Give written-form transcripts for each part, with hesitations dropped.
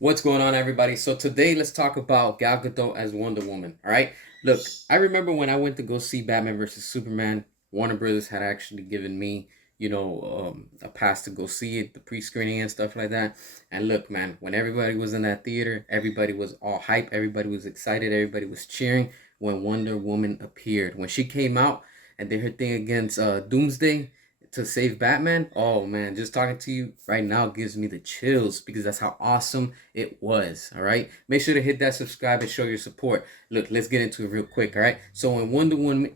What's going on, everybody? So today, let's talk about Gal Gadot as Wonder Woman. All right. Look, I remember when I went to go see Batman versus Superman. Warner Brothers had actually given me, a pass to go see it, the pre-screening and stuff like that. And look, man, when everybody was in that theater, everybody was all hype, everybody was excited, everybody was cheering when Wonder Woman appeared. When she came out and did her thing against Doomsday to save Batman. Oh man, just talking to you right now gives me the chills because that's how awesome it was. All right, make sure to hit that subscribe and show your support. Look, let's get into it real quick. All right, so when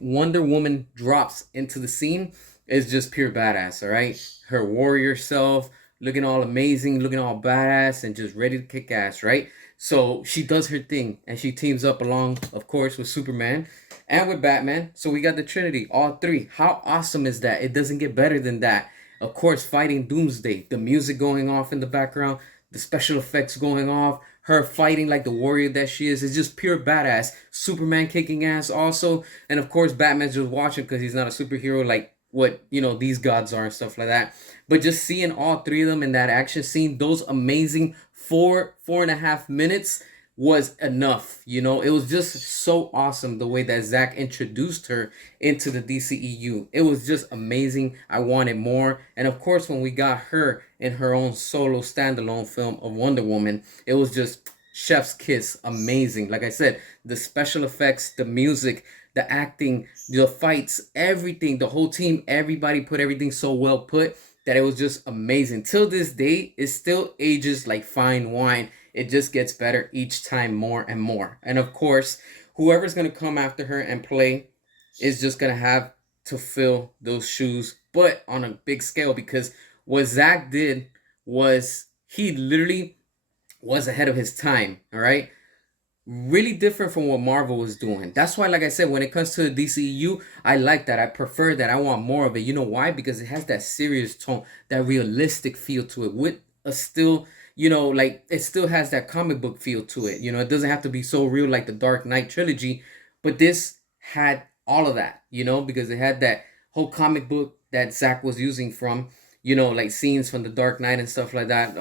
Wonder Woman drops into the scene, it's just pure badass. All right, her warrior self looking all amazing, looking all badass, and just ready to kick ass. Right. So she does her thing and she teams up along, of course, with Superman and with Batman. So we got the Trinity, all three. How awesome is that? It doesn't get better than that. Of course, fighting Doomsday, the music going off in the background, the special effects going off, her fighting like the warrior that she is just pure badass. Superman kicking ass also, and of course Batman's just watching because he's not a superhero like what these gods are and stuff like that. But just seeing all three of them in that action scene, those amazing 4.5 minutes was enough. It was just so awesome the way that Zach introduced her into the DCEU. It was just amazing. I wanted more. And of course, when we got her in her own solo standalone film of Wonder Woman, it was just chef's kiss. Amazing. Like I said, the special effects, the music, the acting, the fights, everything, the whole team, everybody put everything so well put that it was just amazing. Till this day, it still ages like fine wine. It just gets better each time more and more. And of course, whoever's going to come after her and play is just going to have to fill those shoes, but on a big scale, because what Zach did was he literally was ahead of his time. All right. Really different from what Marvel was doing. That's why, like I said, when it comes to the DCEU, I like that. I prefer that. I want more of it. You know why? Because it has that serious tone, that realistic feel to it, with a still, like it still has that comic book feel to it. It doesn't have to be so real like the Dark Knight trilogy, but this had all of that, because it had that whole comic book that Zach was using from, like scenes from the Dark Knight and stuff like that.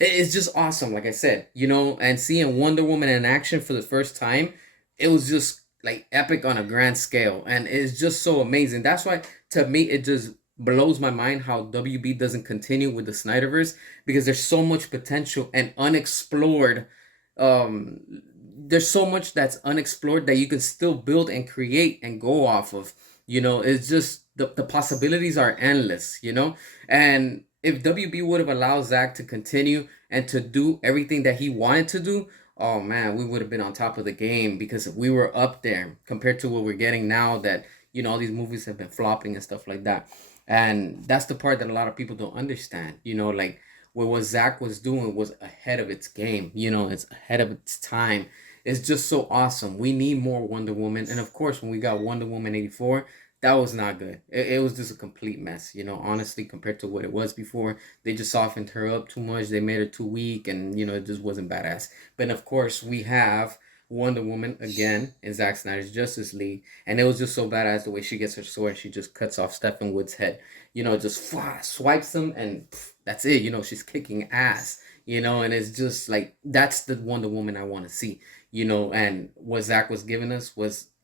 It's just awesome, like I said, and seeing Wonder Woman in action for the first time, it was just like epic on a grand scale, and it's just so amazing. That's why, to me, it just blows my mind how WB doesn't continue with the Snyderverse, because there's so much potential and unexplored. Um, there's so much that's unexplored that you can still build and create and go off of. It's just the possibilities are endless, and if WB would have allowed Zach to continue and to do everything that he wanted to do, oh man, we would have been on top of the game, because we were up there compared to what we're getting now, that all these movies have been flopping and stuff like that. And that's the part that a lot of people don't understand. Like what Zach was doing was ahead of its game. It's ahead of its time. It's just so awesome. We need more Wonder Woman. And of course, when we got Wonder Woman 84, that was not good. It was just a complete mess, honestly, compared to what it was before. They just softened her up too much. They made her too weak, and, it just wasn't badass. But of course, we have Wonder Woman again in Zack Snyder's Justice League. And it was just so badass the way she gets her sword. She just cuts off Steppenwood's head, just swipes him, and that's it. She's kicking ass, and it's just like, that's the Wonder Woman I want to see. And what Zach was giving us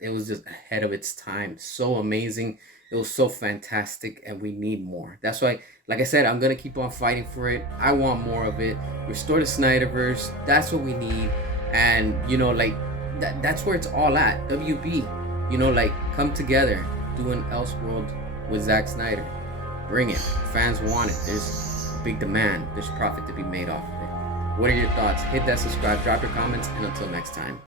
it was just ahead of its time. So amazing. It was so fantastic, and we need more. That's why, like I said, I'm gonna keep on fighting for it. I want more of it. Restore the Snyderverse. That's what we need. And like that's where it's all at. WB, like, come together, do an Elseworld with Zack Snyder. Bring it. Fans want it. There's a big demand. There's profit to be made off of it. What are your thoughts? Hit that subscribe, drop your comments, and until next time.